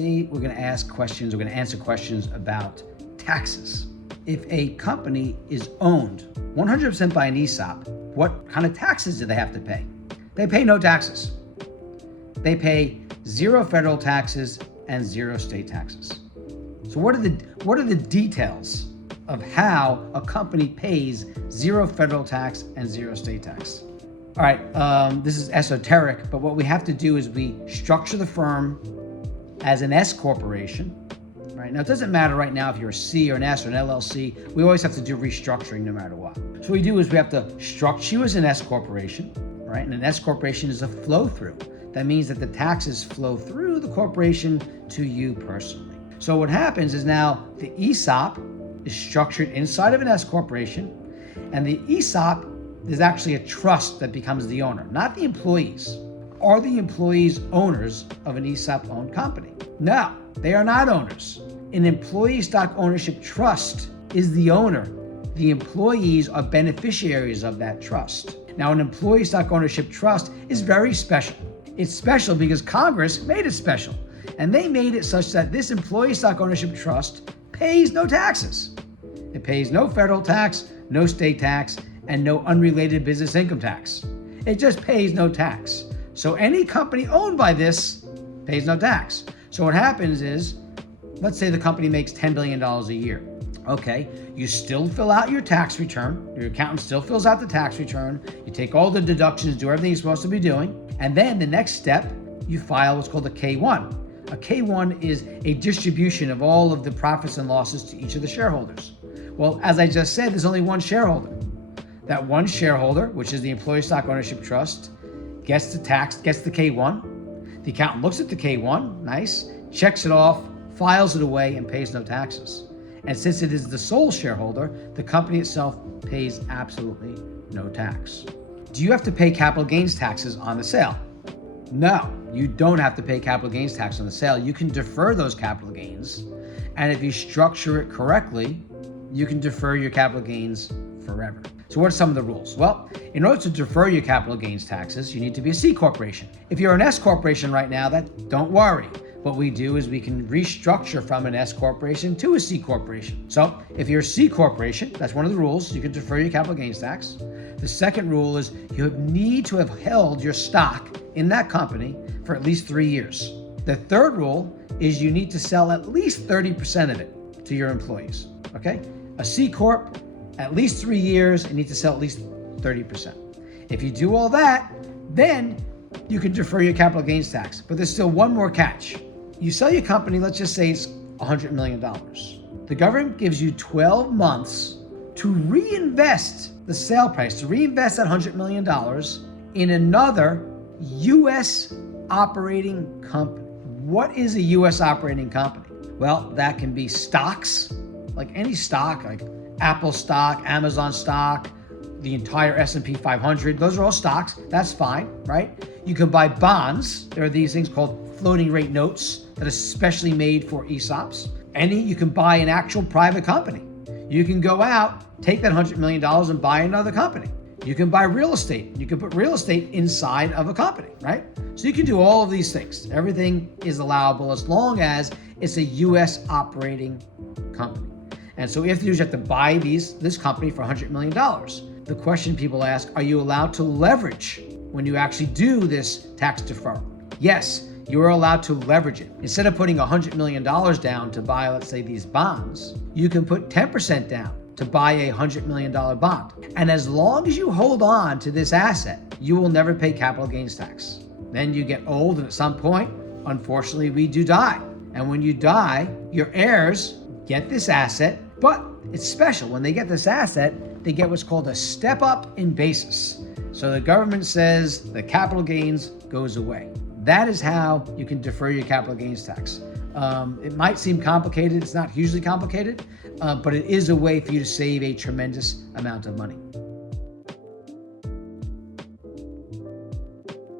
Today, we're going to answer questions about taxes. If a company is owned 100% by an ESOP, what kind of taxes do they have to pay? They pay no taxes. They pay 0 federal taxes and 0 state taxes. So what are the details of how a company pays 0 federal tax and 0 state tax? All right, this is esoteric, but what we have to do is we structure the firm as an S corporation. Right? Now, it doesn't matter right now if you're a C or an S or an LLC. We always have to do restructuring no matter what. So what we do is we have to structure you as an S corporation, right? And an S corporation is a flow through. That means that the taxes flow through the corporation to you personally. So what happens is now the ESOP is structured inside of an S corporation, and the ESOP is actually a trust that becomes the owner, not the employees. Are the employees owners of an ESOP-owned company? No, they are not owners. An employee stock ownership trust is the owner. The employees are beneficiaries of that trust. Now, an employee stock ownership trust is very special. It's special because Congress made it special. And they made it such that this employee stock ownership trust pays no taxes. It pays no federal tax, no state tax, and no unrelated business income tax. It just pays no tax. So any company owned by this pays no tax. So what happens is, let's say the company makes $10 billion a year. Okay, you still fill out your tax return. Your accountant still fills out the tax return. You take all the deductions, do everything you're supposed to be doing. And then the next step, you file what's called a K-1. A K-1 is a distribution of all of the profits and losses to each of the shareholders. Well, as I just said, there's only one shareholder. That one shareholder, which is the employee stock ownership trust, gets the K-1. The accountant looks at the K-1, nice, checks it off, files it away, and pays no taxes. And since it is the sole shareholder, the company itself pays absolutely no tax. Do you have to pay capital gains taxes on the sale? No, you don't have to pay capital gains tax on the sale. You can defer those capital gains. And if you structure it correctly, you can defer your capital gains forever. So what are some of the rules? Well, in order to defer your capital gains taxes, you need to be a C corporation. If you're an S corporation right now, don't worry. What we do is we can restructure from an S corporation to a C corporation. So if you're a C corporation, that's one of the rules. You can defer your capital gains tax. The second rule is you need to have held your stock in that company for at least 3 years. The third rule is you need to sell at least 30% of it to your employees, okay? A C corp, at least 3 years, and need to sell at least 30%. If you do all that, then you can defer your capital gains tax. But there's still one more catch. You sell your company, let's just say it's $100 million. The government gives you 12 months to reinvest the sale price, to reinvest that $100 million in another U.S. operating company. What is a U.S. operating company? Well, that can be stocks, like any stock, like Apple stock, Amazon stock, the entire S&P 500. Those are all stocks. That's fine, right? You can buy bonds. There are these things called floating rate notes that are specially made for ESOPs. You can buy an actual private company. You can go out, take that $100 million and buy another company. You can buy real estate. You can put real estate inside of a company, right? So you can do all of these things. Everything is allowable as long as it's a U.S. operating company. And so what you have to do is you have to buy this company for $100 million. The question people ask, are you allowed to leverage when you actually do this tax deferral? Yes, you are allowed to leverage it. Instead of putting $100 million down to buy, let's say, these bonds, you can put 10% down to buy a $100 million bond. And as long as you hold on to this asset, you will never pay capital gains tax. Then you get old, and at some point, unfortunately, we do die. And when you die, your heirs get this asset, but it's special. When they get this asset, they get what's called a step up in basis. So the government says the capital gains goes away. That is how you can defer your capital gains tax. It might seem complicated. It's not hugely complicated, but it is a way for you to save a tremendous amount of money.